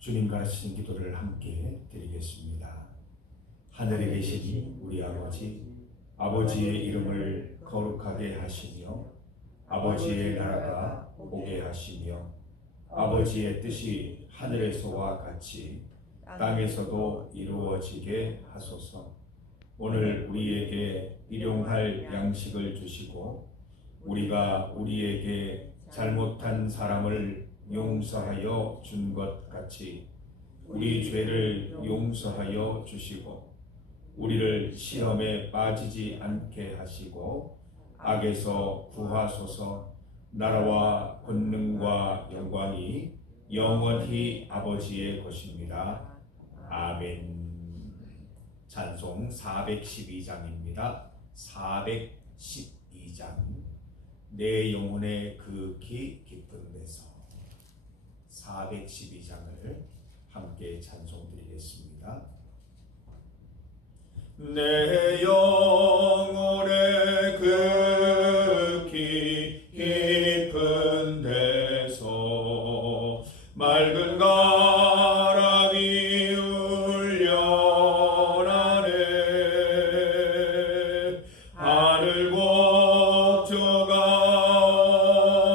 주님과 신기도를 함께 드리겠습니다. 하늘에 계신 우리 아버지, 아버지의 이름을 거룩하게 하시며 아버지의 나라가 오게 하시며 아버지의 뜻이 하늘에서와 같이 땅에서도 이루어지게 하소서. 오늘 우리에게 일용할 양식을 주시고 우리가 우리에게 잘못한 사람을 용서하여 준 것 같이 우리 죄를 용서하여 주시고 우리를 시험에 빠지지 않게 하시고 악에서 구하소서. 나라와 권능과 영광이 영원히 아버지의 것입니다. 아멘. 찬송 412장입니다. 412장. 내 영혼의 극히 깊은 데서 412장을 함께 찬송드리겠습니다. 내 영혼의 극히 깊은 데서 맑은 바람이 울려나네. 하늘 곡조가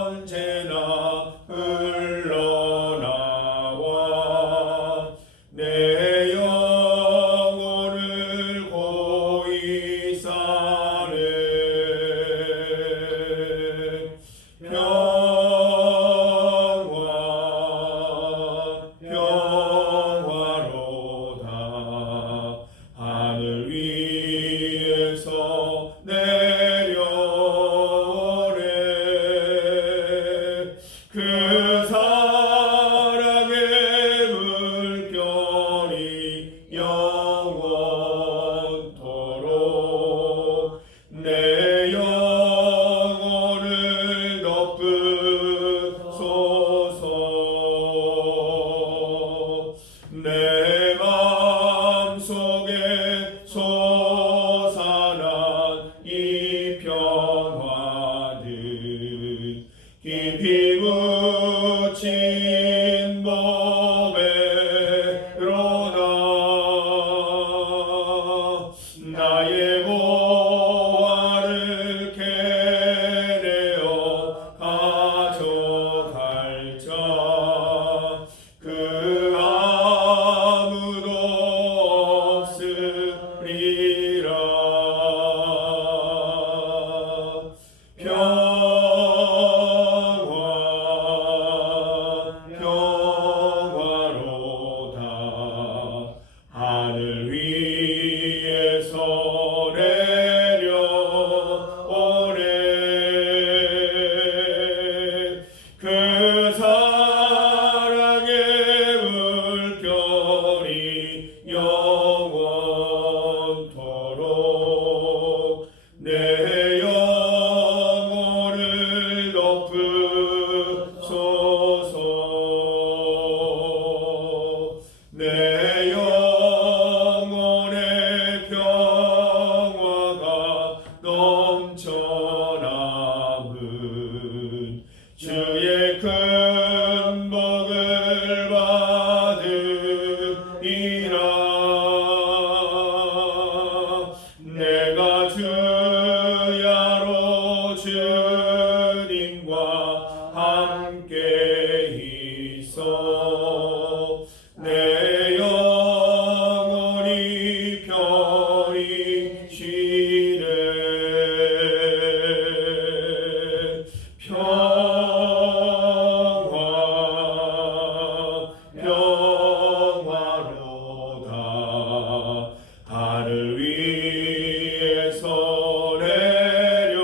언제나 흘러나와 내 영혼을 고이 사네. 평화로다. 하늘 위에서 내려오네. 그 사랑의 물결이 영원토록 내 영혼을 덮으소서. 내 마음속에 솟아난 이 평화는 깊이 묻힌 법에로다. 나의 보화를 캐내어 가져갈 자 그 아무도 없으리라. 평화로다. 하늘 위에서 내려오네. 그 사랑의 물결이 영원토록 내 영혼을 덮으소서. 내 영혼의 평화가 넘쳐남은 주의 큰 복을 받으리라. 내가 주야로 주님과 함께 있어 내 영혼이 편히 쉬네. 평화로다. 하늘 위에서 내려오네.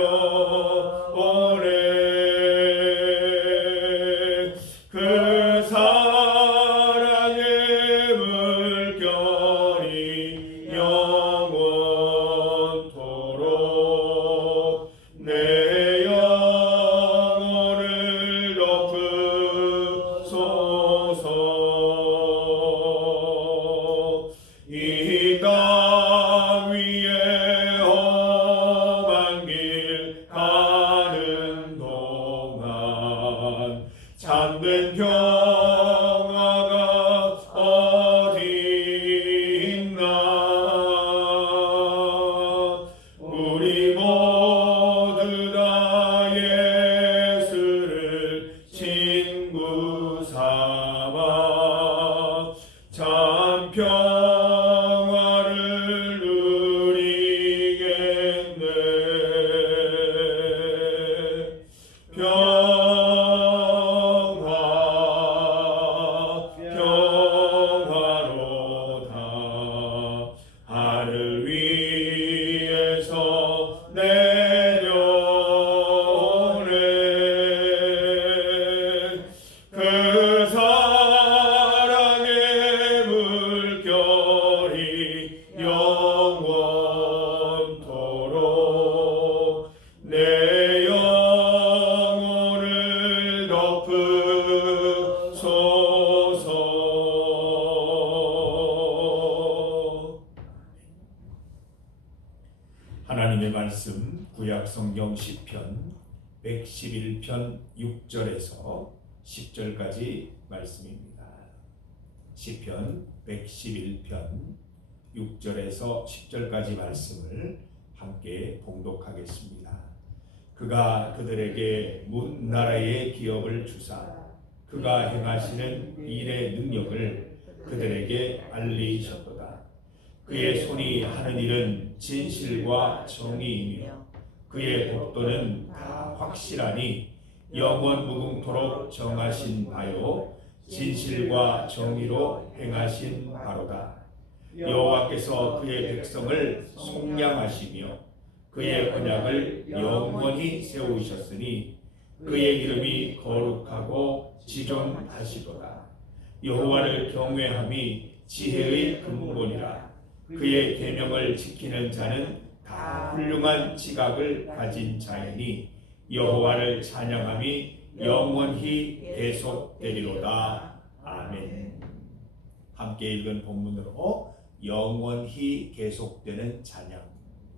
그 사랑의 말씀 구약 성경 시편 111편 6절에서 10절까지 말씀입니다. 시편 111편 6절에서 10절까지 말씀을 함께 봉독하겠습니다. 그가 그들에게 문 나라의 기업을 주사 그가 행하시는 일의 능력을 그들에게 알리셨도다. 그의 손이 하는 일은 진실과 정의이며 그의 법도는 다 확실하니 영원 무궁토록 정하신 바요 진실과 정의로 행하신 바로다. 여호와께서 그의 백성을 속량하시며 그의 언약을 영원히 세우셨으니 그의 이름이 거룩하고 지존하시도다. 여호와를 경외함이 지혜의 근본이라. 그의 계명을 지키는 자는 다 훌륭한 지각을 가진 자이니 여호와를 찬양함이 영원히 계속되리로다. 아멘. 함께 읽은 본문으로 영원히 계속되는 찬양,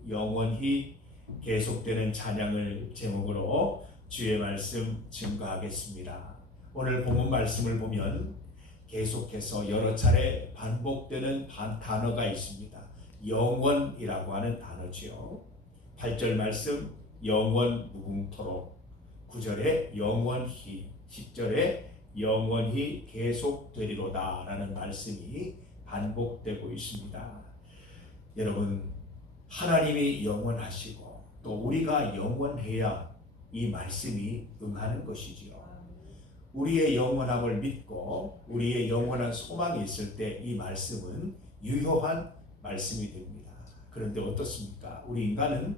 영원히 계속되는 찬양을 제목으로 주의 말씀 증거하겠습니다. 오늘 본문 말씀을 보면 계속해서 여러 차례 반복되는 단어가 있습니다. 영원이라고 하는 단어지요. 8절 말씀 영원 무궁토록, 9절에 영원히, 10절에 영원히 계속되리로다 라는 말씀이 반복되고 있습니다. 여러분, 하나님이 영원하시고 또 우리가 영원해야 이 말씀이 응하는 것이지요. 우리의 영원함을 믿고 우리의 영원한 소망이 있을 때 이 말씀은 유효한 말씀이 됩니다. 그런데 어떻습니까? 우리 인간은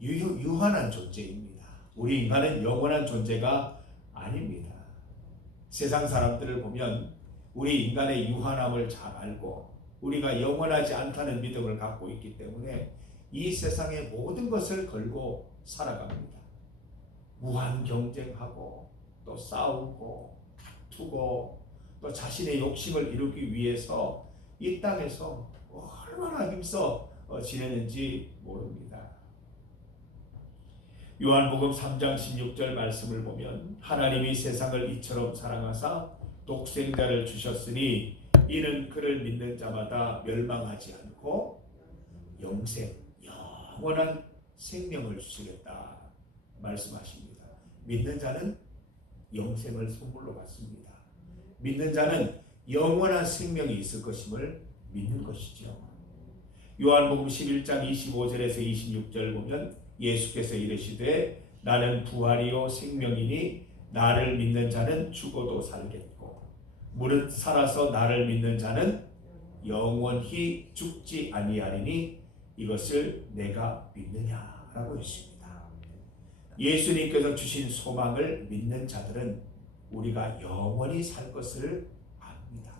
유한한 존재입니다. 우리 인간은 영원한 존재가 아닙니다. 세상 사람들을 보면 우리 인간의 유한함을 잘 알고 우리가 영원하지 않다는 믿음을 갖고 있기 때문에 이 세상의 모든 것을 걸고 살아갑니다. 무한 경쟁하고 또 싸우고 다투고 또 자신의 욕심을 이루기 위해서 이 땅에서 얼마나 힘써 지내는지 모릅니다. 요한복음 3장 16절 말씀을 보면 하나님이 세상을 이처럼 사랑하사 독생자를 주셨으니 이는 그를 믿는 자마다 멸망하지 않고 영원한 생명을 주시겠다 말씀하십니다. 믿는 자는 영생을 선물로 받습니다. 믿는 자는 영원한 생명이 있을 것임을 믿는 것이죠. 요한복음 11장 25절에서 26절 보면 예수께서 이르시되 나는 부활이요 생명이니 나를 믿는 자는 죽어도 살겠고 무릇 살아서 나를 믿는 자는 영원히 죽지 아니하리니 이것을 내가 믿느냐라고 했습니다. 예수님께서 주신 소망을 믿는 자들은 우리가 영원히 살 것을 압니다.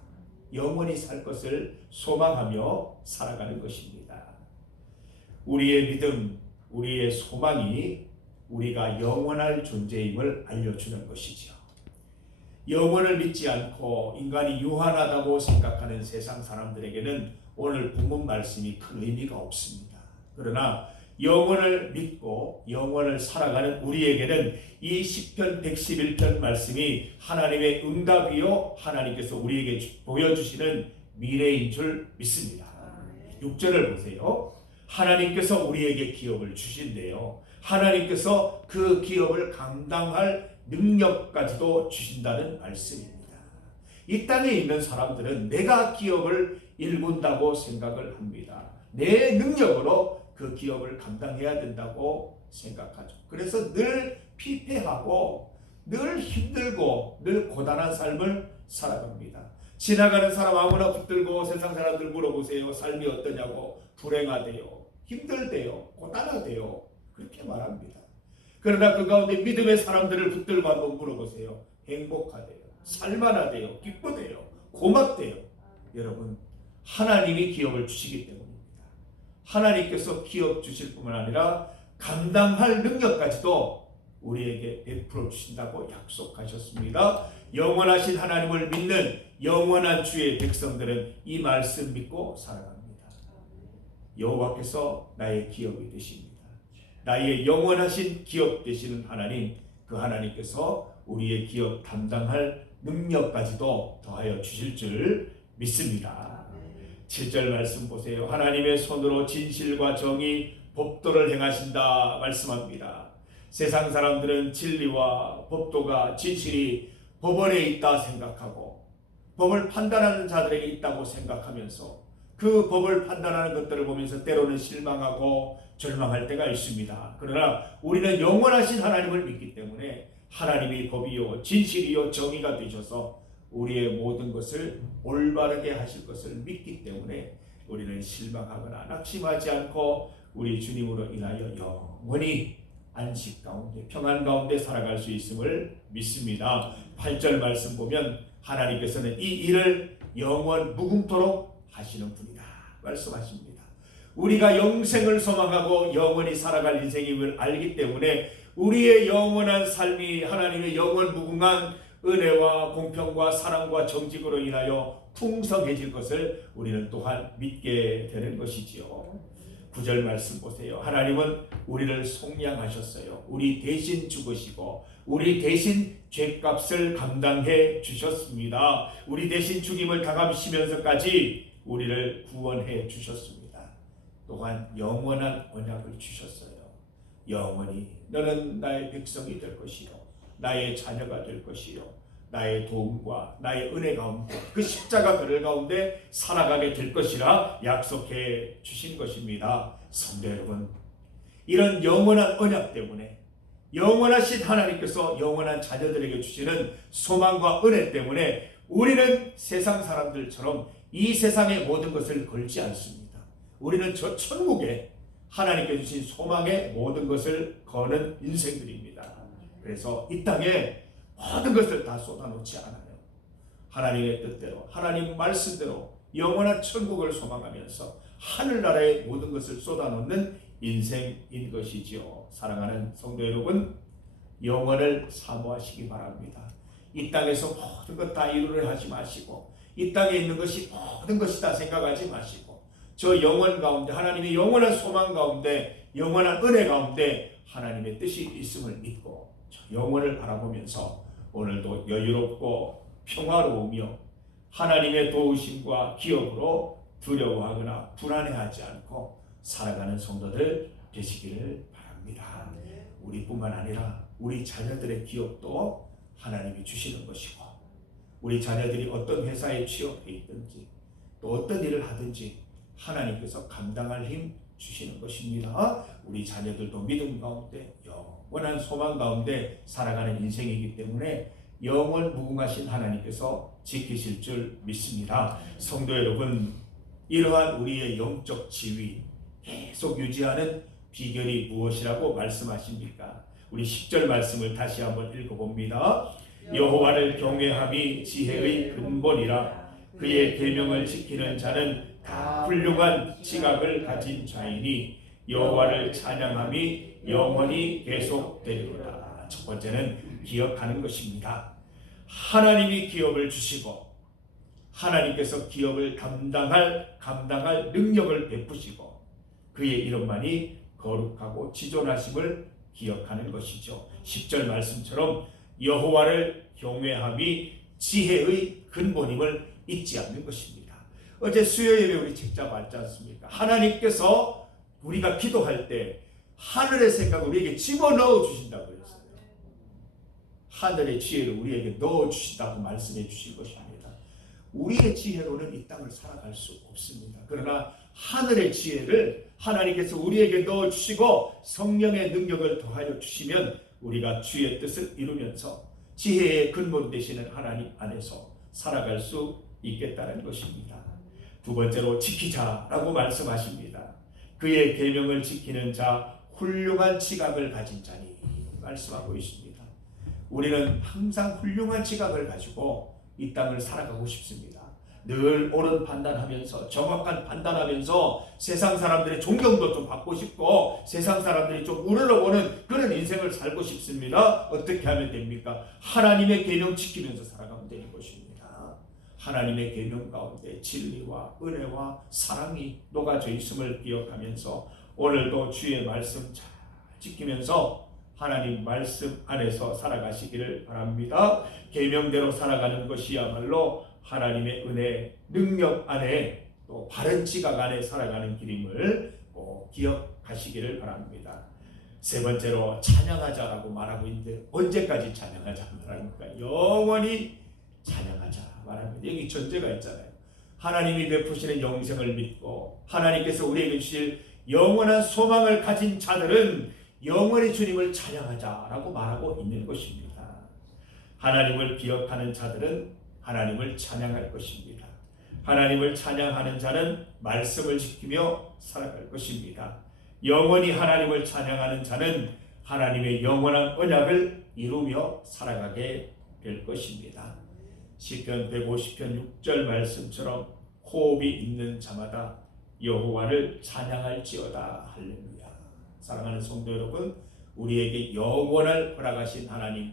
영원히 살 것을 소망하며 살아가는 것입니다. 우리의 믿음, 우리의 소망이 우리가 영원할 존재임을 알려주는 것이죠. 영원을 믿지 않고 인간이 유한하다고 생각하는 세상 사람들에게는 오늘 본문 말씀이 큰 의미가 없습니다. 그러나 영원을 믿고 영원을 살아가는 우리에게는 이 시편 111편 말씀이 하나님의 응답이요 하나님께서 우리에게 보여주시는 미래인 줄 믿습니다. 6절을 보세요. 하나님께서 우리에게 기업을 주신대요. 하나님께서 그 기업을 감당할 능력까지도 주신다는 말씀입니다. 이 땅에 있는 사람들은 내가 기업을 일군다고 생각을 합니다. 내 능력으로 그 기업을 감당해야 된다고 생각하죠. 그래서 늘 피폐하고 늘 힘들고 늘 고단한 삶을 살아갑니다. 지나가는 사람 아무나 붙들고 세상 사람들 물어보세요. 삶이 어떠냐고. 불행하대요. 힘들대요. 고단하대요. 그렇게 말합니다. 그러나 그 가운데 믿음의 사람들을 붙들고 한번 물어보세요. 행복하대요. 살만하대요. 기쁘대요. 고맙대요. 여러분, 하나님이 기업을 주시기 때문입니다. 하나님께서 기업 주실 뿐만 아니라 감당할 능력까지도 우리에게 베풀어 주신다고 약속하셨습니다. 영원하신 하나님을 믿는 영원한 주의 백성들은 이 말씀 믿고 살아갑니다. 여호와께서 나의 기업이 되십니다. 나의 영원하신 기업 되시는 하나님, 그 하나님께서 우리의 기업 담당할 능력까지도 더하여 주실 줄 믿습니다. 7절 말씀 보세요. 하나님의 손으로 진실과 정의, 법도를 행하신다 말씀합니다. 세상 사람들은 진리와 법도가, 진실이 법원에 있다 생각하고 법을 판단하는 자들에게 있다고 생각하면서 그 법을 판단하는 것들을 보면서 때로는 실망하고 절망할 때가 있습니다. 그러나 우리는 영원하신 하나님을 믿기 때문에 하나님이 법이요 진실이요 정의가 되셔서 우리의 모든 것을 올바르게 하실 것을 믿기 때문에 우리는 실망하거나 낙심하지 않고 우리 주님으로 인하여 영원히 안식 가운데 평안 가운데 살아갈 수 있음을 믿습니다. 8절 말씀 보면 하나님께서는 이 일을 영원 무궁토록 하시는 분이다 말씀하십니다. 우리가 영생을 소망하고 영원히 살아갈 인생임을 알기 때문에 우리의 영원한 삶이 하나님의 영원 무궁한 은혜와 공평과 사랑과 정직으로 인하여 풍성해질 것을 우리는 또한 믿게 되는 것이지요. 9절 말씀 보세요. 하나님은 우리를 속량하셨어요. 우리 대신 죽으시고 우리 대신 죄값을 감당해 주셨습니다. 우리 대신 죽임을 당하시면서까지 우리를 구원해 주셨습니다. 또한 영원한 언약을 주셨어요. 영원히 너는 나의 백성이 될 것이요 나의 자녀가 될 것이요 나의 도움과 나의 은혜 가운데 그 십자가 그늘 가운데 살아가게 될 것이라 약속해 주신 것입니다. 성도 여러분, 이런 영원한 언약 때문에 영원하신 하나님께서 영원한 자녀들에게 주시는 소망과 은혜 때문에 우리는 세상 사람들처럼 이 세상의 모든 것을 걸지 않습니다. 우리는 저 천국에 하나님께 주신 소망의 모든 것을 거는 인생들입니다. 그래서 이 땅에 모든 것을 다 쏟아놓지 않아요. 하나님의 뜻대로 하나님 말씀대로 영원한 천국을 소망하면서 하늘나라의 모든 것을 쏟아놓는 인생인 것이지요. 사랑하는 성도 여러분, 영원을 사모하시기 바랍니다. 이 땅에서 모든 것 다 이루려 하지 마시고 이 땅에 있는 것이 모든 것이다 생각하지 마시고 저 영원 가운데 하나님의 영원한 소망 가운데 영원한 은혜 가운데 하나님의 뜻이 있음을 믿고 영원을 바라보면서 오늘도 여유롭고 평화로우며 하나님의 도우심과 기업으로 두려워하거나 불안해하지 않고 살아가는 성도들 되시기를 바랍니다. 우리뿐만 아니라 우리 자녀들의 기업도 하나님이 주시는 것이고 우리 자녀들이 어떤 회사에 취업해 있든지 또 어떤 일을 하든지 하나님께서 감당할 힘 주시는 것입니다. 우리 자녀들도 믿음 가운데 영원한 소망 가운데 살아가는 인생이기 때문에 영원 무궁하신 하나님께서 지키실 줄 믿습니다. 성도 여러분, 이러한 우리의 영적 지위 계속 유지하는 비결이 무엇이라고 말씀하십니까? 우리 10절 말씀을 다시 한번 읽어봅니다. 여호와를 경외함이 지혜의 근본이라 그의 계명을 지키는 자는 다 훌륭한 지각을 가진 자이니 여호와를 찬양함이 영원히 계속되리로다. 첫 번째는 기억하는 것입니다. 하나님이 기업을 주시고 하나님께서 기업을 감당할 능력을 베푸시고 그의 이름만이 거룩하고 지존하심을 기억하는 것이죠. 10절 말씀처럼 여호와를 경외함이 지혜의 근본임을 잊지 않는 것입니다. 어제 수요일에 우리 책자 봤지 않습니까? 하나님께서 우리가 기도할 때 하늘의 생각을 우리에게 집어넣어 주신다고 그랬어요. 하늘의 지혜를 우리에게 넣어 주신다고 말씀해 주신 것입니다. 우리의 지혜로는 이 땅을 살아갈 수 없습니다. 그러나 하늘의 지혜를 하나님께서 우리에게 넣어 주시고 성령의 능력을 더하여 주시면 우리가 주의 뜻을 이루면서 지혜의 근본 되시는 하나님 안에서 살아갈 수 있겠다는 것입니다. 두 번째로 지키자라고 말씀하십니다. 그의 계명을 지키는 자 훌륭한 지각을 가진 자니 말씀하고 있습니다. 우리는 항상 훌륭한 지각을 가지고 이 땅을 살아가고 싶습니다. 늘 옳은 판단하면서 정확한 판단하면서 세상 사람들의 존경도 좀 받고 싶고 세상 사람들이 좀 우러러보는 그런 인생을 살고 싶습니다. 어떻게 하면 됩니까? 하나님의 계명 지키면서 살아가면 되는 것입니다. 하나님의 계명 가운데 진리와 은혜와 사랑이 녹아져 있음을 기억하면서 오늘도 주의 말씀 잘 지키면서 하나님 말씀 안에서 살아가시기를 바랍니다. 계명대로 살아가는 것이야말로 하나님의 은혜, 능력 안에 또 바른 지각 안에 살아가는 길임을 꼭 기억하시기를 바랍니다. 세 번째로 찬양하자라고 말하고 있는데 언제까지 찬양하자 말합니까? 영원히 찬양하자 말합니다. 여기 전제가 있잖아요. 하나님이 베푸시는 영생을 믿고 하나님께서 우리에게 주실 영원한 소망을 가진 자들은 영원히 주님을 찬양하자라고 말하고 있는 것입니다. 하나님을 기억하는 자들은 하나님을 찬양할 것입니다. 하나님을 찬양하는 자는 말씀을 지키며 살아갈 것입니다. 영원히 하나님을 찬양하는 자는 하나님의 영원한 언약을 이루며 살아가게 될 것입니다. 시편 150편 6절 말씀처럼 호흡이 있는 자마다 여호와를 찬양할지어다. 할렐루야. 사랑하는 성도 여러분, 우리에게 영원을 허락하신 하나님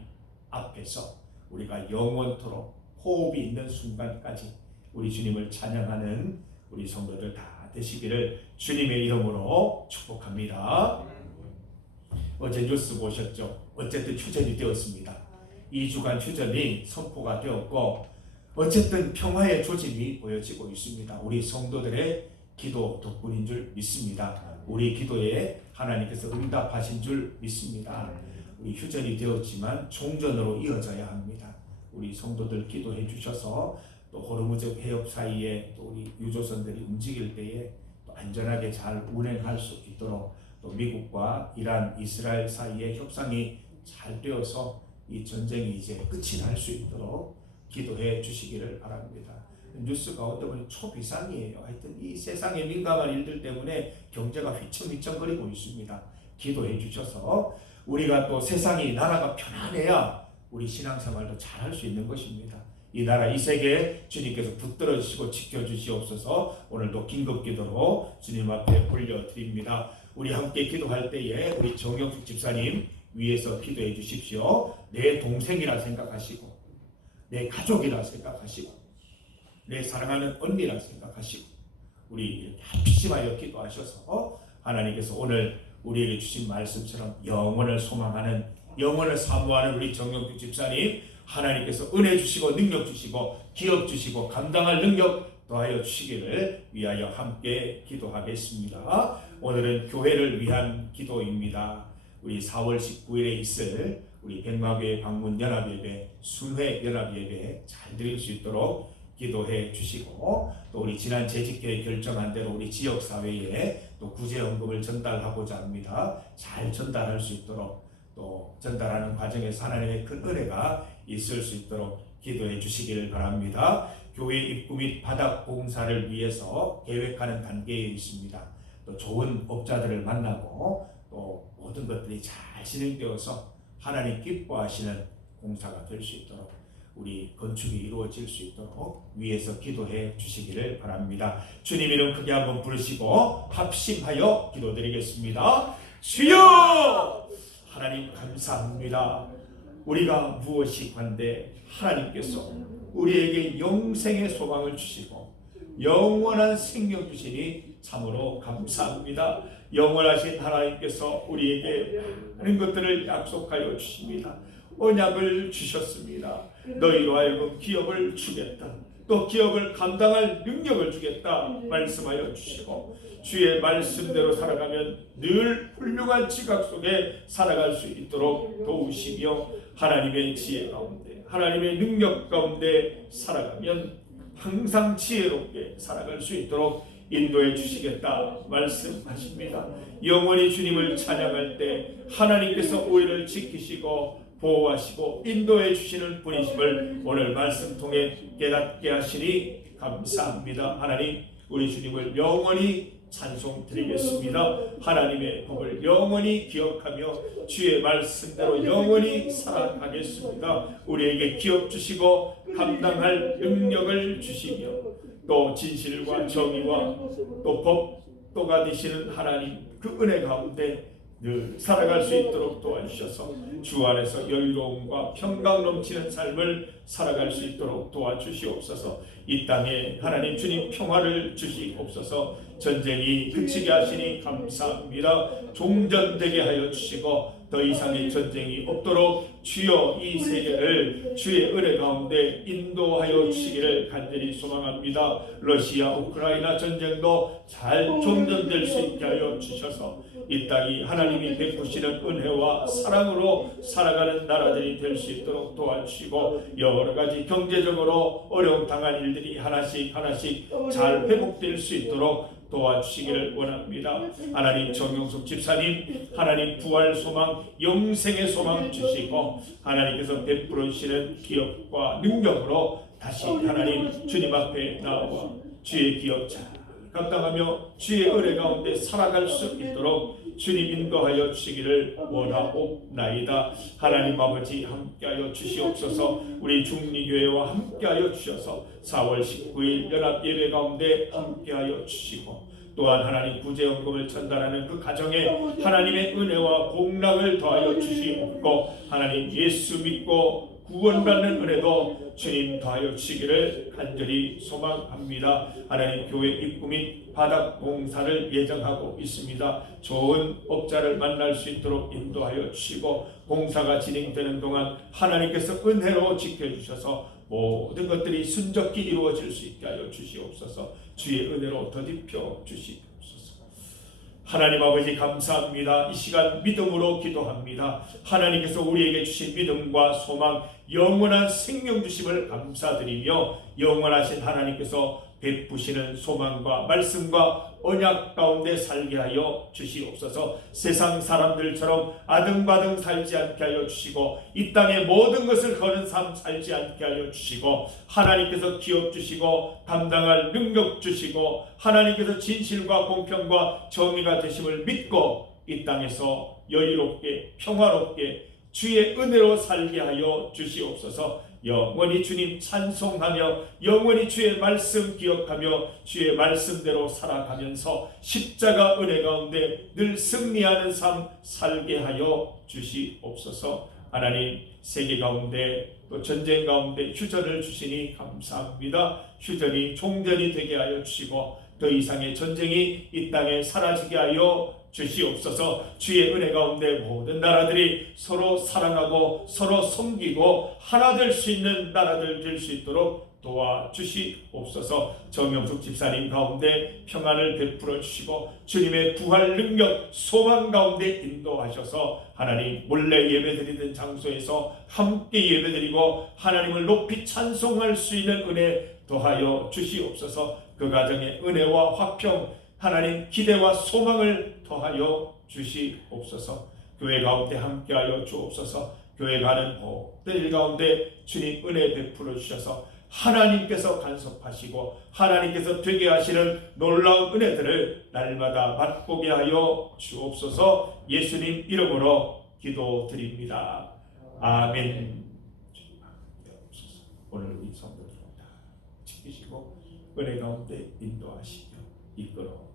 앞에서 우리가 영원토록 호흡이 있는 순간까지 우리 주님을 찬양하는 우리 성도들 다 되시기를 주님의 이름으로 축복합니다. 어제 뉴스 보셨죠? 어쨌든 휴전이 되었습니다. 2주간 휴전이 선포가 되었고 어쨌든 평화의 조짐이 보여지고 있습니다. 우리 성도들의 기도 덕분인 줄 믿습니다. 우리 기도에 하나님께서 응답하신 줄 믿습니다. 우리 휴전이 되었지만 종전으로 이어져야 합니다. 우리 성도들 기도해 주셔서 또 호르무즈 해협 사이에 또 우리 유조선들이 움직일 때에 또 안전하게 잘 운행할 수 있도록 또 미국과 이란, 이스라엘 사이에 협상이 잘 되어서 이 전쟁이 이제 끝이 날 수 있도록 기도해 주시기를 바랍니다. 뉴스 가운데 보니 초비상이에요. 하여튼 이 세상에 민감한 일들 때문에 경제가 휘청휘청거리고 있습니다. 기도해 주셔서 우리가 또 세상이 나라가 편안해야 우리 신앙생활도 잘할 수 있는 것입니다. 이 나라 이 세계 주님께서 붙들어 주시고 지켜주시옵소서. 오늘도 긴급기도로 주님 앞에 올려드립니다. 우리 함께 기도할 때에 우리 정영숙 집사님 위에서 기도해 주십시오. 내 동생이라 생각하시고 내 가족이라 생각하시고 내 사랑하는 언니라 생각하시고 우리 이렇게 합심하여 기도하셔서 하나님께서 오늘 우리에게 주신 말씀처럼 영원을 소망하는, 영원을 사모하는 우리 정영숙 집사님 하나님께서 은혜 주시고 능력 주시고 기업 주시고 감당할 능력 더하여 주시기를 위하여 함께 기도하겠습니다. 오늘은 교회를 위한 기도입니다. 우리 4월 19일에 있을 우리 백마교회 방문 연합예배, 순회 연합예배 잘 드릴 수 있도록 기도해 주시고 또 우리 지난 재직회에 결정한 대로 우리 지역사회에 또 구제연금을 전달하고자 합니다. 잘 전달할 수 있도록 또 전달하는 과정에서 하나님의 큰 은혜가 있을 수 있도록 기도해 주시기를 바랍니다. 교회 입구 및 바닥 공사를 위해서 계획하는 단계에 있습니다. 또 좋은 업자들을 만나고 또 모든 것들이 잘 진행되어서 하나님 기뻐하시는 공사가 될 수 있도록 우리 건축이 이루어질 수 있도록 위에서 기도해 주시기를 바랍니다. 주님 이름 크게 한번 부르시고 합심하여 기도드리겠습니다. 주여! 하나님 감사합니다. 우리가 무엇이 관대 하나님께서 우리에게 영생의 소망을 주시고 영원한 생명 주시니 참으로 감사합니다. 영원하신 하나님께서 우리에게 하는 것들을 약속하여 주십니다. 언약을 주셨습니다. 너희로 하여금 기업을 주겠다. 또 기업을 감당할 능력을 주겠다 말씀하여 주시고 주의 말씀대로 살아가면 늘 훌륭한 지각 속에 살아갈 수 있도록 도우시며 하나님의 지혜 가운데 하나님의 능력 가운데 살아가면 항상 지혜롭게 살아갈 수 있도록 인도해 주시겠다 말씀하십니다. 영원히 주님을 찬양할 때 하나님께서 우리를 지키시고 보호하시고 인도해 주시는 분이심을 오늘 말씀 통해 깨닫게 하시니 감사합니다. 하나님 우리 주님을 영원히 찬송드리겠습니다. 하나님의 복을 영원히 기억하며 주의 말씀대로 영원히 살아가겠습니다. 우리에게 기업 주시고 감당할 능력을 주시며 또 진실과 정의와 또 법도가 되시는 하나님 그 은혜 가운데 늘 살아갈 수 있도록 도와주셔서 주 안에서 여유로움과 평강 넘치는 삶을 살아갈 수 있도록 도와주시옵소서. 이 땅에 하나님 주님 평화를 주시옵소서. 전쟁이 그치게 하시니 감사합니다. 종전되게 하여 주시고 더 이상의 전쟁이 없도록 주여 이 세계를 주의 은혜 가운데 인도하여 주시기를 간절히 소망합니다. 러시아 우크라이나 전쟁도 잘 종전될 수 있게 하여 주셔서 이 땅이 하나님이 베푸시는 은혜와 사랑으로 살아가는 나라들이 될 수 있도록 도와주시고 여러 가지 경제적으로 어려움 당한 일들이 하나씩 잘 회복될 수 있도록 도와주시기를 원합니다. 하나님 정영숙 집사님 하나님 부활 소망 영생의 소망 주시고 하나님께서 베풀어 주시는 기업과 능력으로 다시 하나님 주님 앞에 나와 주의 기업 잘 감당하며 주의 은혜 가운데 살아갈 수 있도록 주님 인도하여 주시기를 원하옵나이다. 하나님 아버지 함께하여 주시옵소서. 우리 중리교회와 함께하여 주셔서 4월 19일 연합 예배 가운데 함께하여 주시고 또한 하나님 구제연금을 전달하는 그 가정에 하나님의 은혜와 복락을 더하여 주시옵고 하나님 예수 믿고 구원받는 은혜도 주님 더하여 주시기를 간절히 소망합니다. 하나님 교회 입구 및 바닥 공사를 예정하고 있습니다. 좋은 업자를 만날 수 있도록 인도하여 주시고 공사가 진행되는 동안 하나님께서 은혜로 지켜주셔서 모든 것들이 순적히 이루어질 수 있게 하여 주시옵소서. 주의 은혜로 더딥혀 주시옵소서. 하나님 아버지 감사합니다. 이 시간 믿음으로 기도합니다. 하나님께서 우리에게 주신 믿음과 소망 영원한 생명 주심을 감사드리며 영원하신 하나님께서 베푸시는 소망과 말씀과 언약 가운데 살게 하여 주시옵소서. 세상 사람들처럼 아등바등 살지 않게 하여 주시고 이 땅의 모든 것을 거는 삶 살지 않게 하여 주시고 하나님께서 기업 주시고 감당할 능력 주시고 하나님께서 진실과 공평과 정의가 되심을 믿고 이 땅에서 여유롭게 평화롭게 주의 은혜로 살게 하여 주시옵소서. 영원히 주님 찬송하며 영원히 주의 말씀 기억하며 주의 말씀대로 살아가면서 십자가 은혜 가운데 늘 승리하는 삶 살게 하여 주시옵소서. 하나님 세계 가운데 또 전쟁 가운데 휴전을 주시니 감사합니다. 휴전이 종전이 되게 하여 주시고 더 이상의 전쟁이 이 땅에 사라지게 하여 주시옵소서. 주의 은혜 가운데 모든 나라들이 서로 사랑하고 서로 섬기고 하나 될 수 있는 나라들 될 수 있도록 도와주시옵소서. 정영숙 집사님 가운데 평안을 베풀어 주시고 주님의 부활 능력 소망 가운데 인도하셔서 하나님 몰래 예배드리는 장소에서 함께 예배드리고 하나님을 높이 찬송할 수 있는 은혜 더하여 주시옵소서. 그 가정의 은혜와 화평 하나님 기대와 소망을 더하여 주시옵소서. 교회 가운데 함께하여 주옵소서. 교회 가는 모든 일 가운데 주님 은혜 베풀어 주셔서 하나님께서 간섭하시고 하나님께서 되게 하시는 놀라운 은혜들을 날마다 맛보게 하여 주옵소서. 예수님 이름으로 기도드립니다. 아멘. 오늘 우리 성도들 다 지키시고 은혜 가운데 인도하시며 이끌어